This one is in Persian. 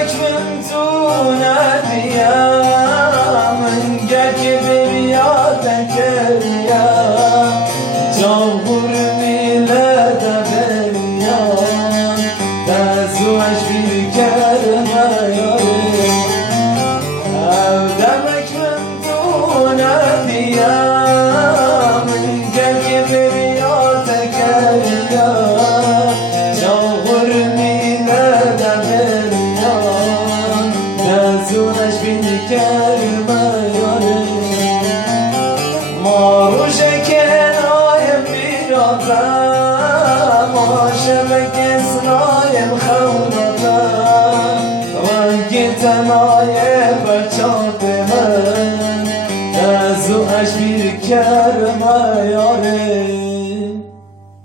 دمك من دونتيا من قلبي برياتك يا جوهر ميلاد بريا تزوج بالكلمة يا دمك من دونتيا من قلبي برياتك يا جوهر ميلاد بريا تزوج بالكلمة يا ماروشك نايم بيراتا ما شبك نايم خونتا وانكت نايم بچاتا